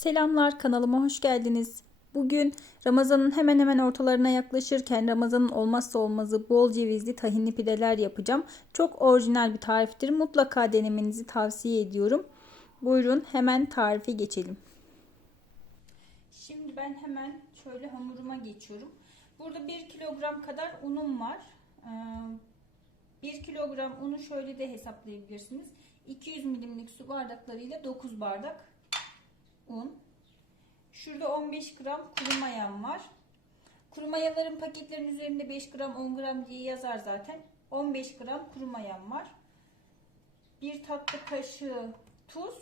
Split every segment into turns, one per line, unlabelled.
Selamlar kanalıma hoş geldiniz. Bugün Ramazan'ın hemen hemen ortalarına yaklaşırken Ramazan'ın olmazsa olmazı bol cevizli tahinli pideler yapacağım. Çok orijinal bir tariftir. Mutlaka denemenizi tavsiye ediyorum. Buyurun hemen tarife geçelim. Şimdi ben hemen şöyle hamuruma geçiyorum. Burada 1 kilogram kadar unum var. 1 kilogram unu şöyle de hesaplayabilirsiniz. 200 milimlik su bardaklarıyla 9 bardak. Şurada 15 gram kuru mayam var. Kuru mayaların paketlerin üzerinde 5 gram 10 gram diye yazar zaten. 15 gram kuru mayam var. 1 tatlı kaşığı tuz.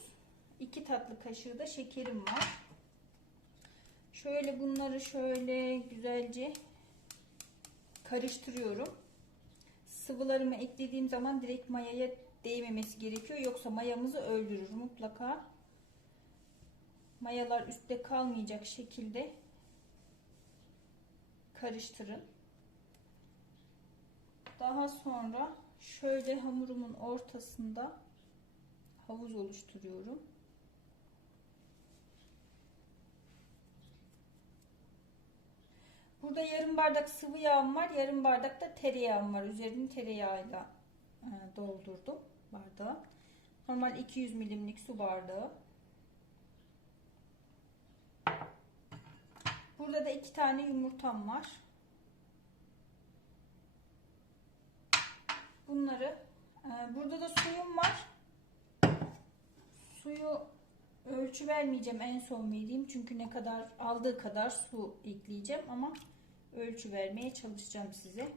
2 tatlı kaşığı da şekerim var. Şöyle bunları şöyle güzelce karıştırıyorum. Sıvılarımı eklediğim zaman direkt mayaya değmemesi gerekiyor. Yoksa mayamızı öldürür mutlaka mayalar üstte kalmayacak şekilde karıştırın. Daha sonra şöyle hamurumun ortasında havuz oluşturuyorum. Burada yarım bardak sıvı yağım var. Yarım bardak da tereyağım var. Üzerini tereyağıyla e, doldurdum bardağı. Normal 200 milimlik su bardağı. Burada da iki tane yumurtam var. Bunları e, burada da suyum var. Suyu ölçü vermeyeceğim en son vereyim. Çünkü ne kadar aldığı kadar su ekleyeceğim ama ölçü vermeye çalışacağım size.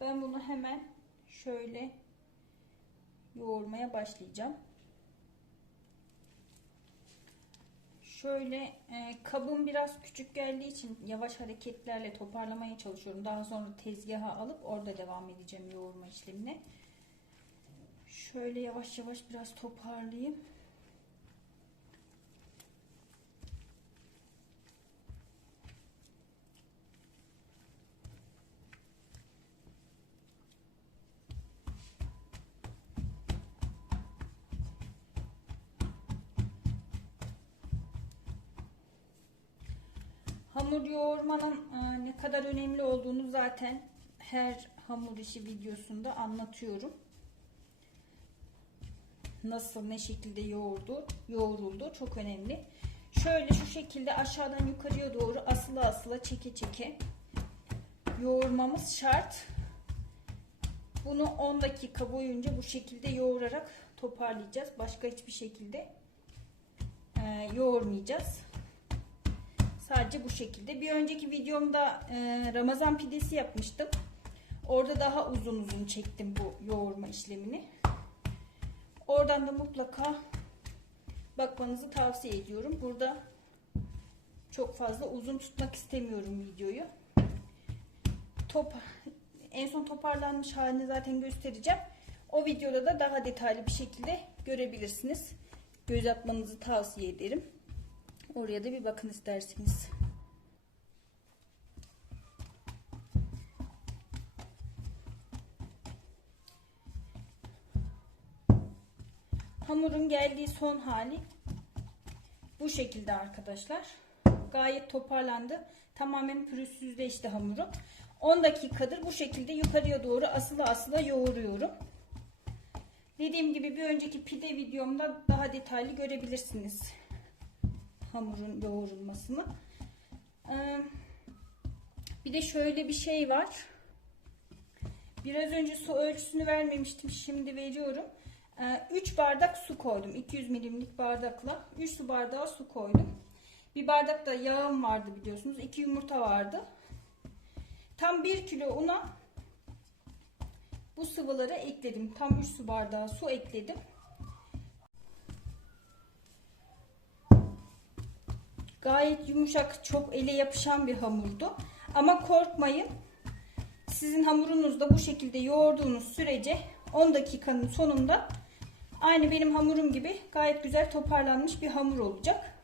Ben bunu hemen şöyle yoğurmaya başlayacağım. Şöyle e, kabım biraz küçük geldiği için yavaş hareketlerle toparlamaya çalışıyorum. Daha sonra tezgaha alıp orada devam edeceğim yoğurma işlemine. Şöyle yavaş yavaş biraz toparlayayım. Hamur yoğurmanın e, ne kadar önemli olduğunu zaten her hamur işi videosunda anlatıyorum. Nasıl ne şekilde yoğurdu, yoğruldu çok önemli. Şöyle şu şekilde aşağıdan yukarıya doğru asıla asıla çeke çeke yoğurmamız şart. Bunu 10 dakika boyunca bu şekilde yoğurarak toparlayacağız. Başka hiçbir şekilde e, yoğurmayacağız. Sadece bu şekilde. Bir önceki videomda e, Ramazan pidesi yapmıştım. Orada daha uzun uzun çektim bu yoğurma işlemini. Oradan da mutlaka bakmanızı tavsiye ediyorum. Burada çok fazla uzun tutmak istemiyorum videoyu. Top, en son toparlanmış halini zaten göstereceğim. O videoda da daha detaylı bir şekilde görebilirsiniz. Göz atmanızı tavsiye ederim. Oraya da bir bakın isterseniz. Hamurun geldiği son hali bu şekilde arkadaşlar. Gayet toparlandı. Tamamen pürüzsüzleşti hamuru. 10 dakikadır bu şekilde yukarıya doğru asıla asıla yoğuruyorum. Dediğim gibi bir önceki pide videomda daha detaylı görebilirsiniz hamurun yoğrulmasını. Ee, bir de şöyle bir şey var. Biraz önce su ölçüsünü vermemiştim. Şimdi veriyorum. 3 ee, bardak su koydum. 200 milimlik bardakla 3 su bardağı su koydum. Bir bardak da yağım vardı biliyorsunuz. 2 yumurta vardı. Tam 1 kilo una bu sıvıları ekledim. Tam 3 su bardağı su ekledim. Gayet yumuşak, çok ele yapışan bir hamurdu. Ama korkmayın. Sizin hamurunuz da bu şekilde yoğurduğunuz sürece 10 dakikanın sonunda aynı benim hamurum gibi gayet güzel toparlanmış bir hamur olacak.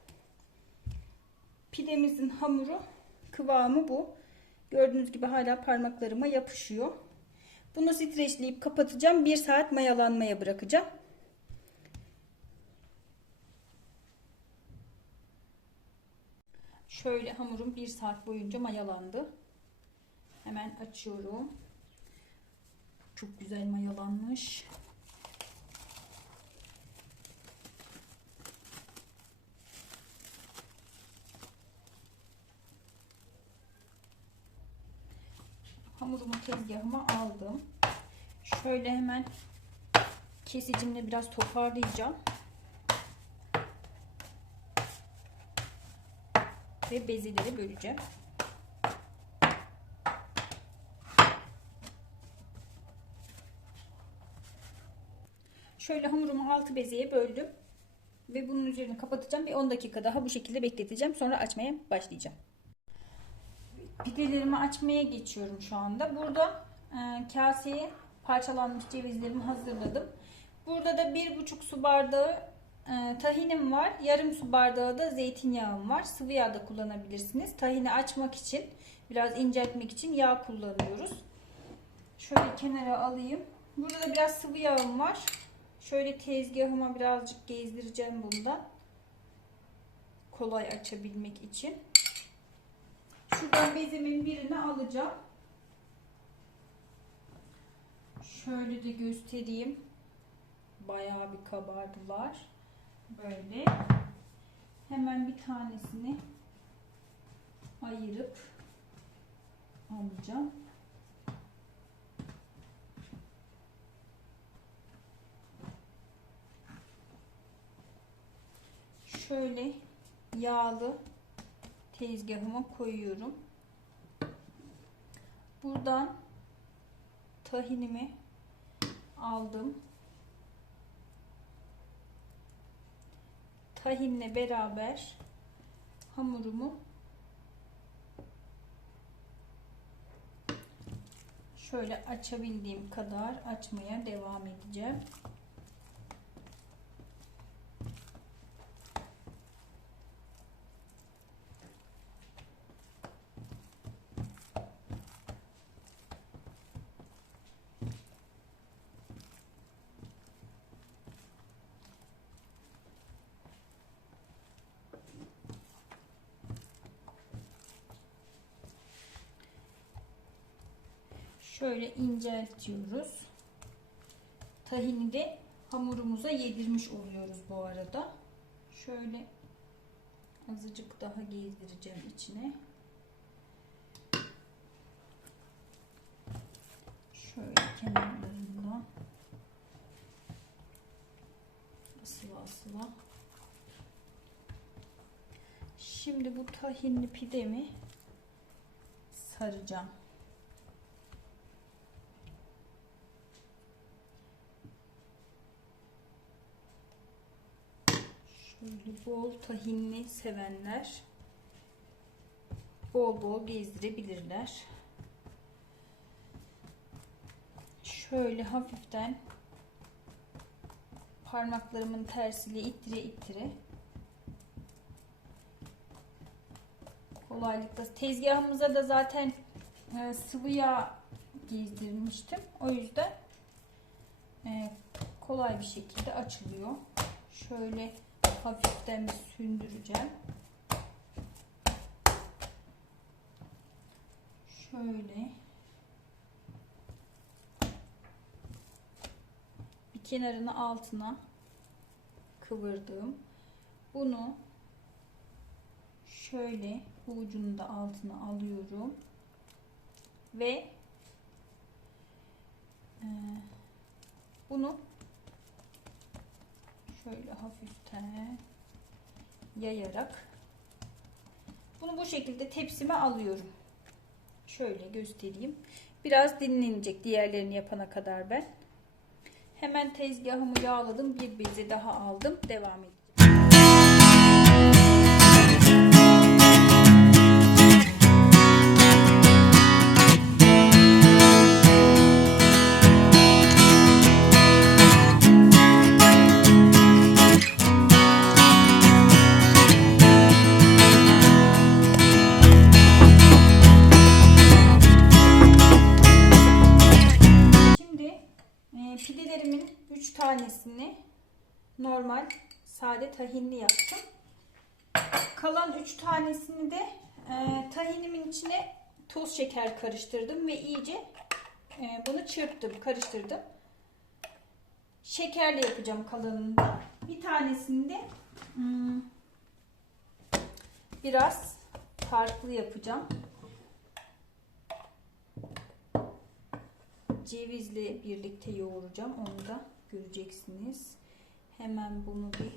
Pidemizin hamuru kıvamı bu. Gördüğünüz gibi hala parmaklarıma yapışıyor. Bunu streçleyip kapatacağım. 1 saat mayalanmaya bırakacağım. Şöyle hamurum 1 saat boyunca mayalandı. Hemen açıyorum. Çok güzel mayalanmış. Hamurumu tezgahıma aldım. Şöyle hemen kesicimle biraz toparlayacağım. Ve bezeleri böleceğim. Şöyle hamurumu altı bezeye böldüm. Ve bunun üzerini kapatacağım. Bir 10 dakika daha bu şekilde bekleteceğim. Sonra açmaya başlayacağım. Pidelerimi açmaya geçiyorum şu anda. Burada e, kaseye parçalanmış cevizlerimi hazırladım. Burada da bir buçuk su bardağı e, tahinim var. Yarım su bardağı da zeytinyağım var. Sıvı yağ da kullanabilirsiniz. Tahini açmak için, biraz inceltmek için yağ kullanıyoruz. Şöyle kenara alayım. Burada da biraz sıvı yağım var. Şöyle tezgahıma birazcık gezdireceğim bundan. Kolay açabilmek için. Şuradan bezemin birini alacağım. Şöyle de göstereyim. Bayağı bir kabardılar. Böyle. Hemen bir tanesini ayırıp alacağım. Şöyle yağlı tezgahıma koyuyorum. Buradan tahinimi aldım. Tahinle beraber hamurumu şöyle açabildiğim kadar açmaya devam edeceğim. Şöyle inceltiyoruz. Tahini de hamurumuza yedirmiş oluyoruz bu arada. Şöyle azıcık daha gezdireceğim içine. Şöyle kenarlarından asıla asıla. Şimdi bu tahinli pidemi saracağım. Şöyle bol tahinli sevenler bol bol gezdirebilirler. Şöyle hafiften parmaklarımın tersiyle ittire ittire kolaylıkla tezgahımıza da zaten e, sıvı yağ gezdirmiştim. O yüzden e, kolay bir şekilde açılıyor. Şöyle hafiften bir sündüreceğim. Şöyle bir kenarını altına kıvırdım. Bunu şöyle bu ucunu da altına alıyorum ve e, bunu şöyle hafiften yayarak bunu bu şekilde tepsime alıyorum. Şöyle göstereyim. Biraz dinlenecek diğerlerini yapana kadar ben. Hemen tezgahımı yağladım. Bir beze daha aldım. Devam edeceğim. Normal sade tahinli yaptım. Kalan 3 tanesini de e, tahinimin içine toz şeker karıştırdım ve iyice e, bunu çırptım, karıştırdım. Şekerle yapacağım kalanını da. Bir tanesini de hmm, biraz farklı yapacağım. Cevizle birlikte yoğuracağım. Onu da göreceksiniz. Hemen bunu bir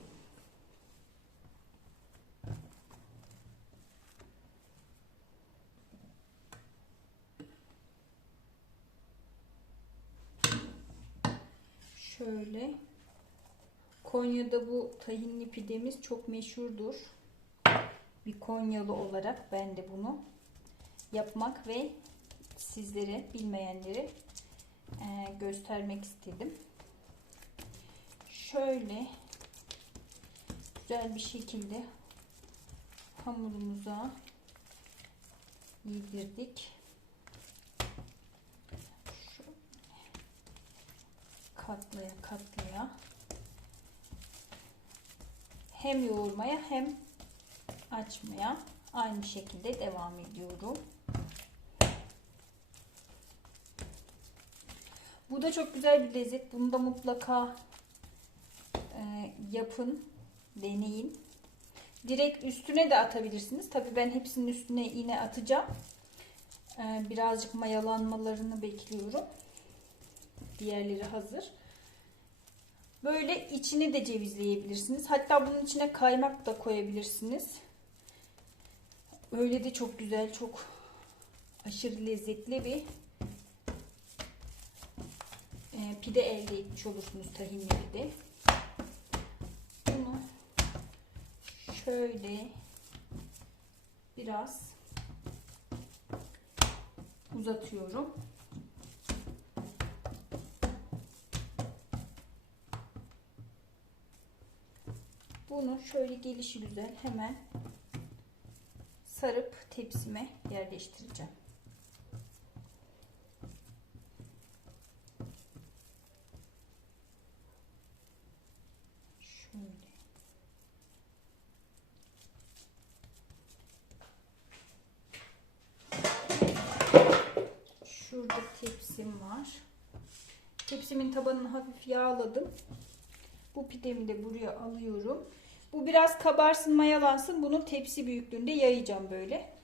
şöyle Konya'da bu tahinli pidemiz çok meşhurdur. Bir Konyalı olarak ben de bunu yapmak ve sizlere bilmeyenleri e, göstermek istedim. Şöyle güzel bir şekilde hamurumuza yedirdik. Şöyle katlaya katlaya hem yoğurmaya hem açmaya aynı şekilde devam ediyorum. Bu da çok güzel bir lezzet. Bunu da mutlaka yapın, deneyin. Direkt üstüne de atabilirsiniz. Tabi ben hepsinin üstüne yine atacağım. E, birazcık mayalanmalarını bekliyorum. Diğerleri hazır. Böyle içini de cevizleyebilirsiniz. Hatta bunun içine kaymak da koyabilirsiniz. Öyle de çok güzel, çok aşırı lezzetli bir e, pide elde etmiş olursunuz tahinli pide. Bunu şöyle biraz uzatıyorum. Bunu şöyle gelişi güzel hemen sarıp tepsime yerleştireceğim. Şöyle. Şurada tepsim var. Tepsimin tabanını hafif yağladım. Bu pidemi de buraya alıyorum. Bu biraz kabarsın mayalansın. Bunu tepsi büyüklüğünde yayacağım böyle.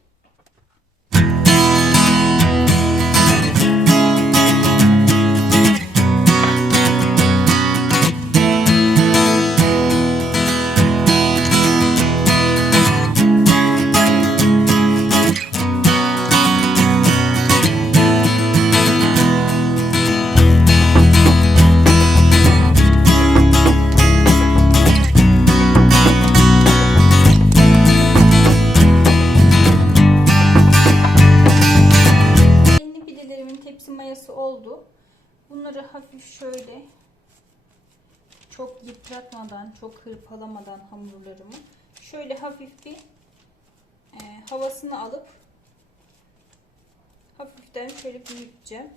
Hırpalamadan hamurlarımı şöyle hafif bir e, havasını alıp hafiften şöyle büyüteceğim.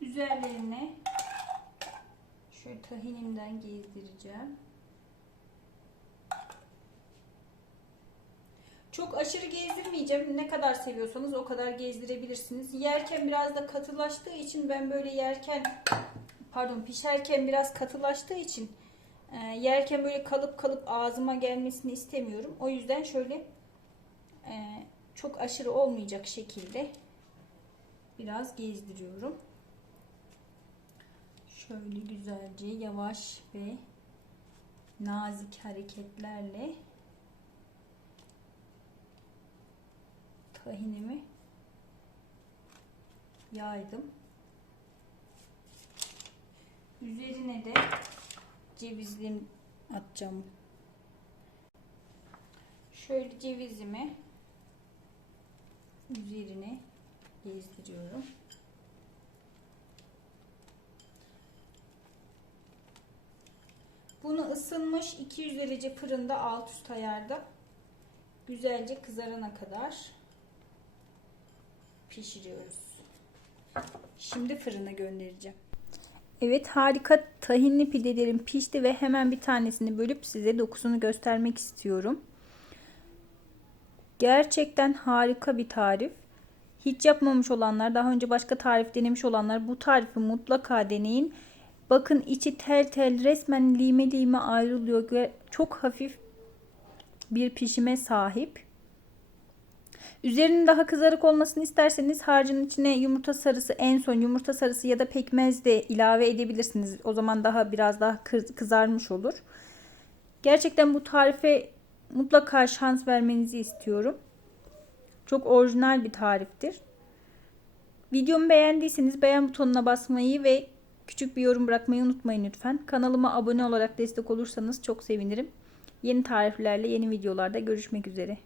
Üzerlerine şöyle gezdireceğim. Çok aşırı gezdirmeyeceğim. Ne kadar seviyorsanız o kadar gezdirebilirsiniz. Yerken biraz da katılaştığı için ben böyle yerken pardon pişerken biraz katılaştığı için e, yerken böyle kalıp kalıp ağzıma gelmesini istemiyorum. O yüzden şöyle e, çok aşırı olmayacak şekilde biraz gezdiriyorum. Şöyle güzelce yavaş ve nazik hareketlerle tahinimi yaydım. Üzerine de cevizli atacağım. Şöyle cevizimi üzerine gezdiriyorum. Isınmış. 200 derece fırında alt üst ayarda. Güzelce kızarana kadar pişiriyoruz. Şimdi fırına göndereceğim. Evet harika tahinli pidelerim pişti ve hemen bir tanesini bölüp size dokusunu göstermek istiyorum. Gerçekten harika bir tarif. Hiç yapmamış olanlar, daha önce başka tarif denemiş olanlar bu tarifi mutlaka deneyin. Bakın içi tel tel resmen lime lime ayrılıyor ve çok hafif bir pişime sahip. Üzerinin daha kızarık olmasını isterseniz harcın içine yumurta sarısı en son yumurta sarısı ya da pekmez de ilave edebilirsiniz. O zaman daha biraz daha kızarmış olur. Gerçekten bu tarife mutlaka şans vermenizi istiyorum. Çok orijinal bir tariftir. Videomu beğendiyseniz beğen butonuna basmayı ve küçük bir yorum bırakmayı unutmayın lütfen. Kanalıma abone olarak destek olursanız çok sevinirim. Yeni tariflerle yeni videolarda görüşmek üzere.